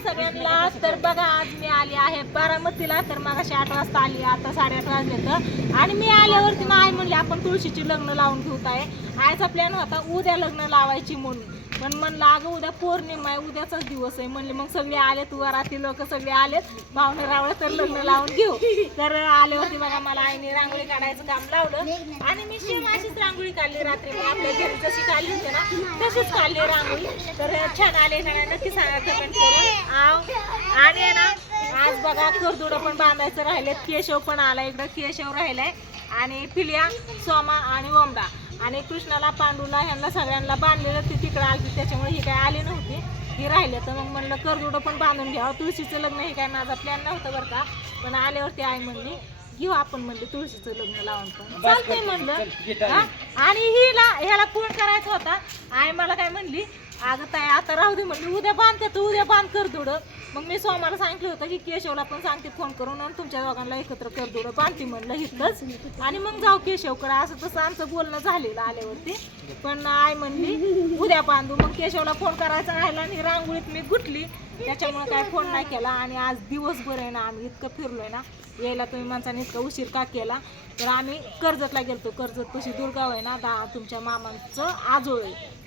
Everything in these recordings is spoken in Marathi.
सगळ्यांना. तर बघा आज मी आली आहे बारामतीला. तर मग आठ वाजता आली आता साडेआठ वाजले तर. आणि मी आल्यावरती मग आई म्हणली आपण तुळशीची लग्न लावून घेऊत आहे आयचा प्लॅन होता उद्या लग्न लावायची म्हणून. पण म्हणलं अगं उद्या पौर्णिमा आहे उद्याचाच दिवस आहे. म्हणले मग सगळे आलेत वराती लोक सगळे आलेत. पाहुणे रावळे तर लग्न लावून घेऊ. तर आल्यावरती बघा मला आईने रांगोळी काढायचं काम लावलं. आणि मी सेम अशीच रांगोळी काढली रात्री. मी आपल्या घरी जशी काढली होती ना तशीच काढली रांगोळी. तर छान आले नक्की सांगा कमेंट करून. आणि ना आज बघा करदुडं पण बांधायचं राहिले केशव पण आला इकडं. केशव राहिलाय. आणि पिलिया सोमा आणि ओंबा आणि कृष्णाला पांडूला ह्यांना सगळ्यांना बांधलेलं ती तिकडं आली त्याच्यामुळे ही काय आली नव्हती. ही राहिले. तर मग म्हणलं करदुडं पण बांधून घ्यावं तुळशीचं लग्न हे काय माझा प्लॅन नव्हता बरं का. पण आल्यावरती आई म्हणली घेऊ आपण म्हणले तुळशीचं लग्न लावून पण. चालतंय म्हणलं? आणि हिला ह्याला फोन करायचा होता. आई मला काय म्हणली अगं ताई आता राहू दे म्हटलं उद्या बांधते तू उद्या बांध कर दुडं मग मी सोमाला सांगितलं होतं की केशवला पण सांगते फोन करून आणि तुमच्या दोघांना एकत्र कर दुडं बांधते म्हणलं इथलंच. आणि मग जाऊ केशवकडे. असं तसं आमचं बोलणं झालेलं आल्यावरती. पण आई म्हणली उद्या बांधू. मग केशवला फोन करायचा राहिला आणि रांगोळीत मी गुटली त्याच्यामुळे काय फोन नाही केला. आणि आज दिवसभर आहे ना आम्ही इतकं फिरलोय ना. यायला तुम्ही माणसाने इतका उशीर का केला? तर आम्ही कर्जतला गेलतो. कर्जत तशी दुर्गाव आहे ना दा तुमच्या मामांचं आजोळ आहे.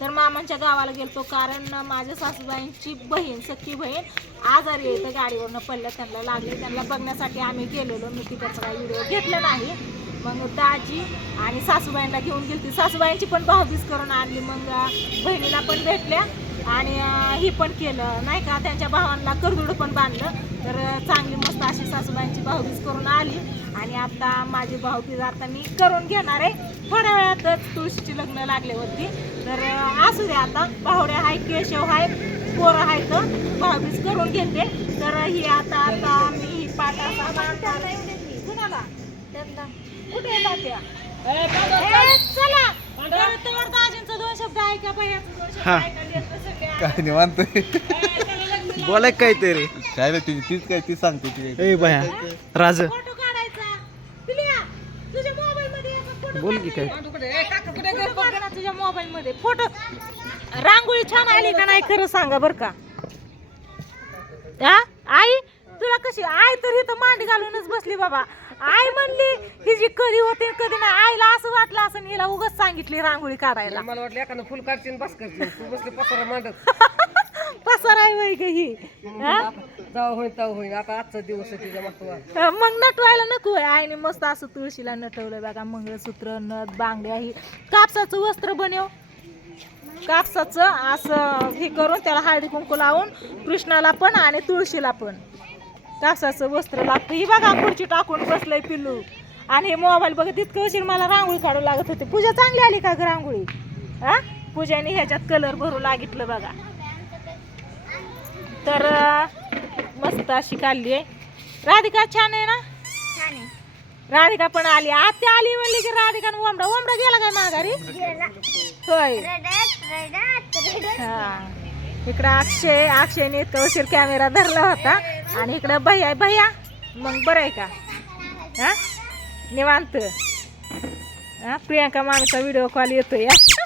तर मामांच्या गावाला गेलतो कारण माझ्या सासूबाईंची बहीण सख्खी बहीण आजारी आहे. तर गाडीवरनं पडल्या त्यांना लागली. त्यांना बघण्यासाठी आम्ही गेलेलो. मी तिथं काही व्हिडिओ घेतला नाही. मग दाजी आणि सासूबाईंना घेऊन गेलती. सासूबाईंची पण भावबीज करून आणली. मग बहिणीला पण भेटल्या आणि हे ही पण केलं. नाही का? त्यांच्या भावांना करदुडं पण बांधलं. तर चांगली मस्त अशी सासूबाईंची भावबीज करून आली. आणि आता माझी भावबीज आता मी करून घेणार आहे. थोड्या वेळातच तुळशीची लग्न लागल्यावरती. तर असू द्या आता. भावड्या हाय केशव हाय पोरं हाय तर भावबीज करून घेते. तर ही आता आता मी ही पाटा कुणाला? त्यांना. कुठे आहे चला. तर दाजींचं दोन शब्द ऐका दोन. ऐका. काय निवांत बोलाय काहीतरी. काय रे तिची तीच काय ती सांगते ती ए बाया. राज फोटो काढायचा पिल्या तुझ्या मोबाईल मध्ये याचा फोटो बोल की काय? तुझ्या मोबाईल मध्ये फोटो. रांगोळी छान आली का नाही खरं सांगा बर का? हा? आई तुला कशी? आई तर इथं मांडी घालूनच बसली बाबा. आई म्हणली ही जी कधी होते कधी नाही. आईला असं वाटलं असं हिला उगाच सांगितली रांगोळी काढायला. मला वाटलं एखादं फुल काढशील बस करशील. तू बसली पसारा मांडत. पसाराय वय ग ही. हा? जाऊ होईल जाऊ होईल आता आजचा दिवस आहे मग नटवायला नको आहे आईने मस्त असं तुळशीला नटवलं बघा मंगळसूत्र नथ बांगड्या ही कापसाचं वस्त्र बनव. कापसाचं असं हे करून त्याला हळदी कुंकू लावून कृष्णाला पण आणि तुळशीला पण. कापसाचं वस्त्र लागतं. ही बघा खुर्ची टाकून बसलंय पिल्लू. आणि हे मोबाईल बघत तितकं उशीर मला रांगोळी काढू लागत होते. पूजा चांगली आली का ग रांगोळी? हा? पूजाने ह्याच्यात कलर भरू लागितलं बघा. तर मस्त अशी काढली आहे. राधिका छान आहे ना? राधिका पण आली. आत्या आली म्हणली की राधिका ओमडा ओमडा गेला काय माघारी? होय. हा. इकडं अक्षय अक्षयने इतका उशीर कॅमेरा धरला होता. आणि इकडं भैया भैया मग बरं आहे का? हा? निवांत. हा? प्रियांका मामीचा व्हिडिओ कॉल येतोय. या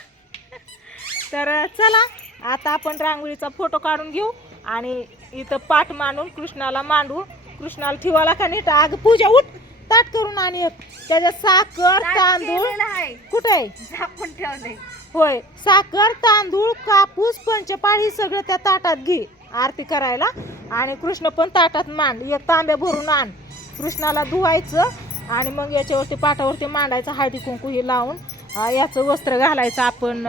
तर चला आता आपण रांगोळीचा फोटो काढून घेऊ आणि इथं पाठ मांडून कृष्णाला मांडू. कृष्णाला ठेवायला का नीट अग पूजा उठ ताट करून आणि. त्याच्यात साखर तांदूळ. कुठे झाकून होय. साखर तांदूळ कापूस पंचपाळ सगळं त्या ताटात घे. आरती करायला. आणि कृष्ण पण ताटात मांड. एक तांब्या भरून आण. कृष्णाला धुवायचं आणि मग याच्यावरती पाटावरती मांडायचं हळदी कुंकू हे लावून. याचं वस्त्र घालायचं आपण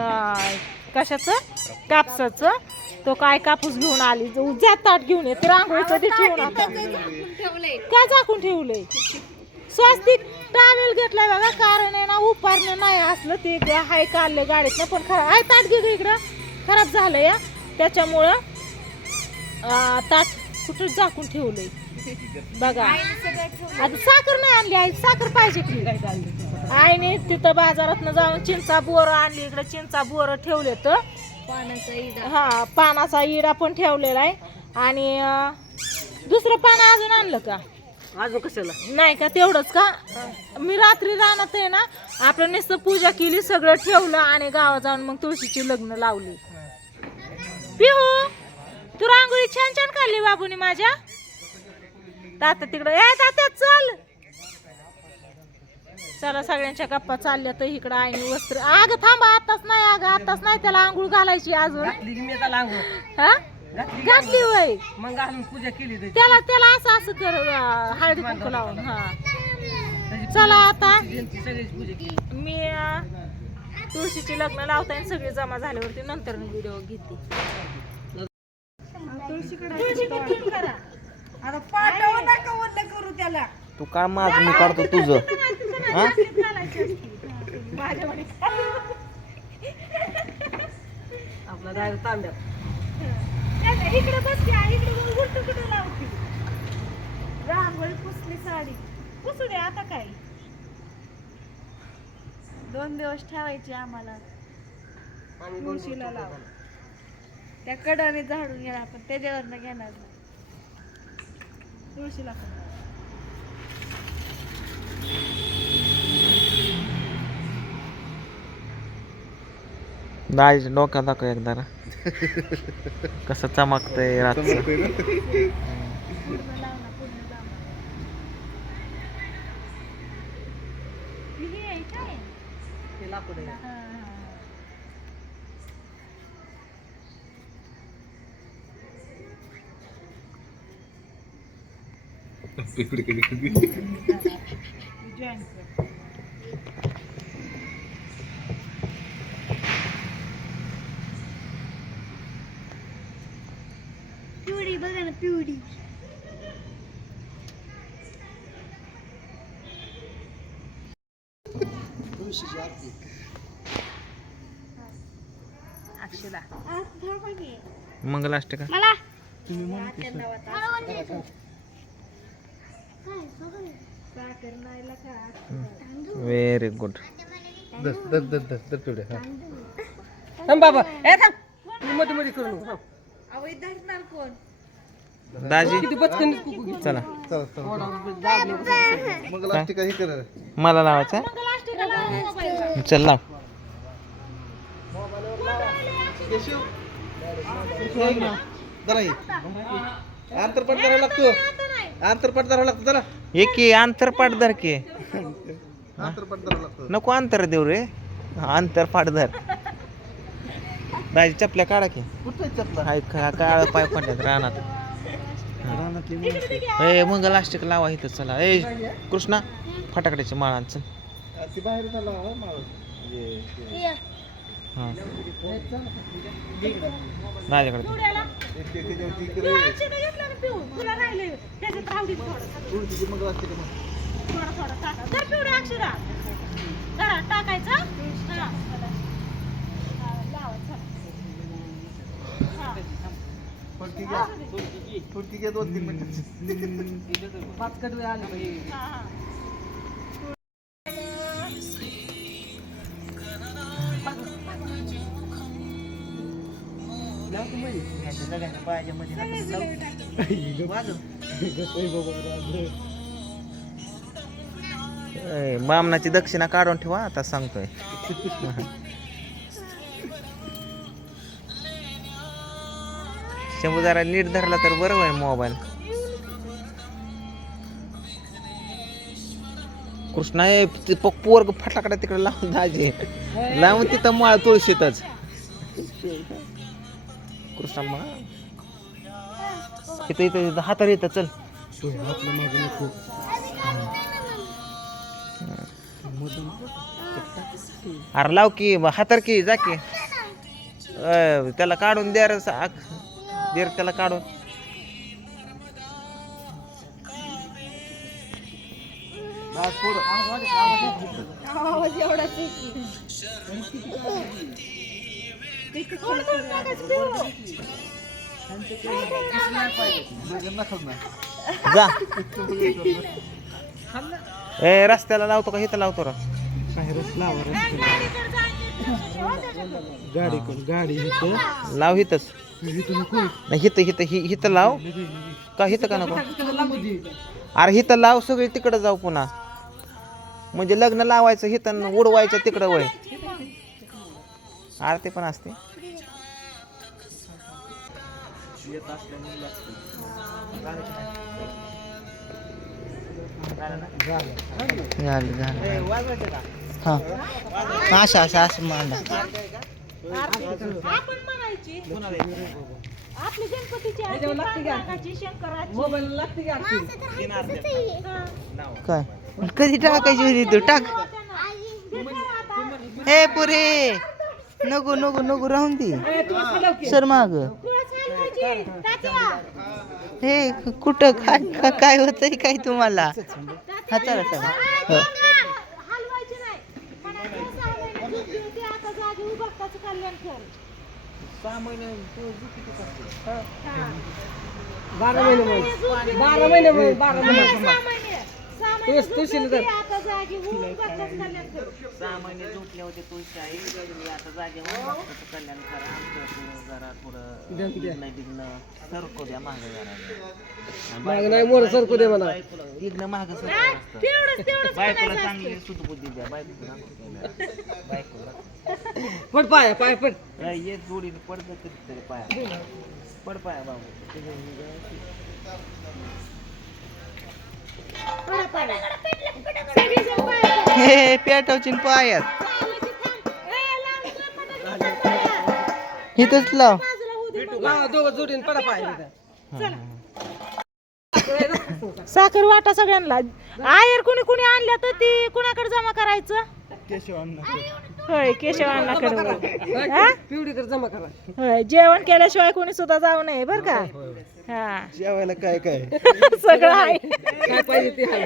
कशाचं? कापसाचं. तो काय कापूस घेऊन आली? जो ज्या ताट घेऊन येते रांगोळीचं ते ठेवून आता. काय झाकून ठेवलंय. स्वस्तिक टावेल घेतलाय बघा कारण आहे ना उपारणे नाही असलं ते हाय काढलं गाडीत पण खराब हाय ताट घे इकडं. खराब झालं या. त्याच्यामुळं ताट कुठं झाकून ठेवलंय? बघा. आता साखर नाही आणली आई साखर पाहिजे की? आईने तिथं बाजारात जाऊन चिंचा बोरं आणली इकडे चिंचा बोरं ठेवले तर हा पानाचा इडा पण ठेवलेला आहे. आणि दुसरं पान अजून आणलं का? अजून कशाला? नाही का तेवढंच का? मी रात्री रानात आहे ना आपलं नुसतं पूजा केली सगळं ठेवलं आणि गावात जाऊन मग तुळशीची लग्न लावली. पिहू तू रांगोळी छान छान काढली बाबूनी माझ्या. तात्या तिकडं ए तात्या चल. चला सगळ्यांच्या गप्पा चालल्या तर इकडं आहे वस्त्र अग थांबा आताच नाही अगं आताच नाही त्याला आंघोळ घालायची अजून घातली की मी त्याला अंघोळ हा? घातली की घातली वय. मग घालून पूजा केली त्याची. त्याला त्याला असं असं कर अं, हळदी कुंकू लावून हा. त्याची चला आता. त्यांची सगळीच पूजा केली. मी अं, तुळशीचे लग्न लावता आणि सगळे जमा झाल्यावरती नंतर व्हिडिओ घेते. तुळशीकडे फोन करा. आता पाठव नका वल्ल करू त्याला. तू काय माझं मी काढतो तुझं. हा? आपला जायला तांब्यात इकडे बस की, आई, इकडे बस, उलटं कुठं लावती? रांगोळी पुसली साडी पुसू दे आता काय दोन दिवस ठेवायचे आम्हाला तुळशीला लाव त्या कडाने झाडून घेणार आपण त्याच्यावरनं घेणार नाही. तुळशीला पण लाव. दाजीच्या डोक्यात दाखव एकदा. कसं चमकतंय रातचं. पूर्ण लाव पिवडी अक्षदा. हे. नाही का व्हेरी गुड थांब बाबा. ए थांब. तू मध्ये मध्ये करू नको थांब. बचकन कुकू घे. चला मग लास्टिक हे कर मला लावायचा चल लाव. आंतरपाट करावं लागतो. आंतरपाट करावं लागतो. जरा एक की अंतर धर की. आंतरपाट करावं लागतो. नको अंतर देऊ रे. अंतर धर. दाजी चपल्या काढा की. कुठं चपला? हाय का काळ पाय पडल्यात रानात. ए लास्टिक लावा इथं चला. ए कृष्णा फटाकड्याच्या माळांचं माझ्याकडे इकडे अक्षदा घेतला ना पिऊ तुला राहिले त्याच्यात राहू थोडं तुळशीची मग लास्टिक थोडं थोडं टाका जर पिवळे अक्षरा जरा टाकायचं हा. हा, लावायचं. हा. फडकी घ्या फडकी घ्या दोन तीन मिनिटं. पाच आले. हा, हा. ए, बामणाची दक्षिणा काढून ठेवा आता सांगतोय. शंभू जरा नीट धरला तर बरं आहे मोबाईल. कृष्णा ए ते प- पोरग फटाकडा तिकडे लावून दाजे. लावून तिथं माळ तुळशीतच. कृष्णा मा इथं इथं इथं हाताला येतं चल. अरे लाव की हातर की जा की. त्याला काढून द्या रे आख- दे रे त्याला काढून. जा. ए रस्त्याला लावतो का? इथं लावतो रा लाव हिथंच नाही हिथं हिथं हि- हिथं लाव. का हिथं का नको? अरे हिथं लाव सगळे तिकडं जाऊ पुन्हा. म्हणजे लग्न लावायचं हिथं उडवायचं तिकडं वय. आरती पण असते. झालं झालं हा. असं असं असं मांडा. आपण म्हणायची आपली गणपतीची आरती, पांडुरंगाची, शंकराची. मोबाईल लागते की आरती? हा. काय? कधी टाकायची होती तू? टाक. हे पुरे! नको नको नको राहून तू. सर माग. तुळस हलवायची, तात्या. हे कुठं? काय काय- काय होतंय काय तुम्हाला? हा चला चला हो. महिन्याला सहा महिने बारा महिने बारा महिने बारा महिने तेच तू शिल्लक महिने झोपले होते तुळशी आई आता जागेवर कल्याण करा जरा थोडं दिगणं दिगणं सरको द्या मागं जरा. नाही मोर सरको दे मला दिगणं मागं सरको असतं. बायकोला चांगली सुतबुद्धी द्या बायको बायकोला. पड पाय पाय पड. ये जोडीने पडतं कधीतरी पाया. पड पाया बाबू. हे पेटवची पायात. इथंच लाव. बाजूला होऊ दे मग. लावा दोघं जोडीने पडा पाय साखर वाटा सगळ्यांना. आयर कुणी कुणी आणल्या तर ती? कुणाकडे जमा करायचं? होय केशव अण्णाकडे हा? पिवडी कर जमा करा. होय जेवण केल्याशिवाय कोणी सुद्धा जाऊ नये बर का? हा. जेवायला काय काय? सगळं आहे. काय पाहिजे ते हाय.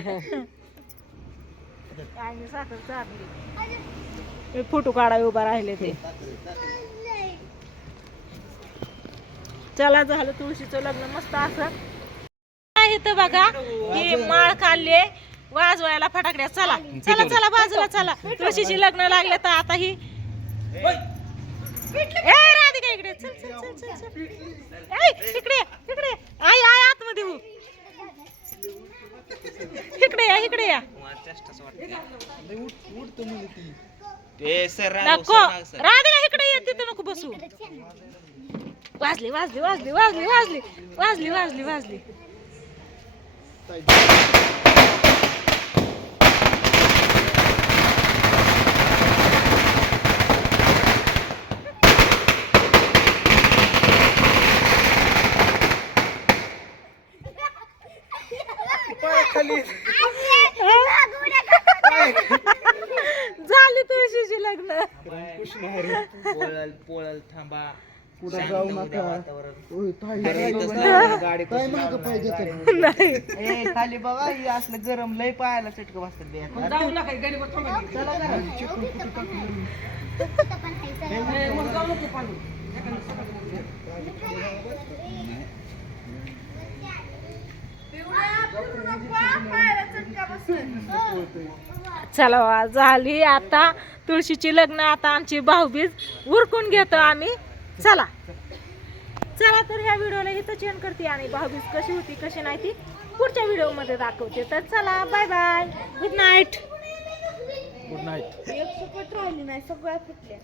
आणि साखर चालली फोटो काढावे उभा राहिले ते. चला झालं तुळशीचं लग्न मस्त असं. इथं बघा ही माळ काढले वाजवायला फटाकड्या चला. चला चला बाजूला चला. तुळशीची लग्न लागले तर आता ही ए राधिका इकडे चल चल चल चल चल. ए, इकडे ये, इकडे. आई आई आतमध्ये हो. इकडे या इकडे या. नको. राधिका इकडे ये तिथं नको बसू. वाजली वाजली वाजली वाजली वाजली वाजली वाजली वाजली. खाली. झाली तुळशीची लग्न. पोळल पोळल थांबा. जाऊ खाली बाबा हे असलं गरम लय पायाला चटक बसतात बिया. चला वा, झाली आता तुळशीची लग्न आता आमची भाऊबीज उरकून घेतो आम्ही. चला. चला तर ह्या व्हिडिओला इथं चेंज करते आणि भाऊबीज कशी होती कशी नाही ती पुढच्या व्हिडिओमध्ये दाखवते. तर चला bye bye good night good night एक सुकट राहिली नाही सगळ्या फुटल्या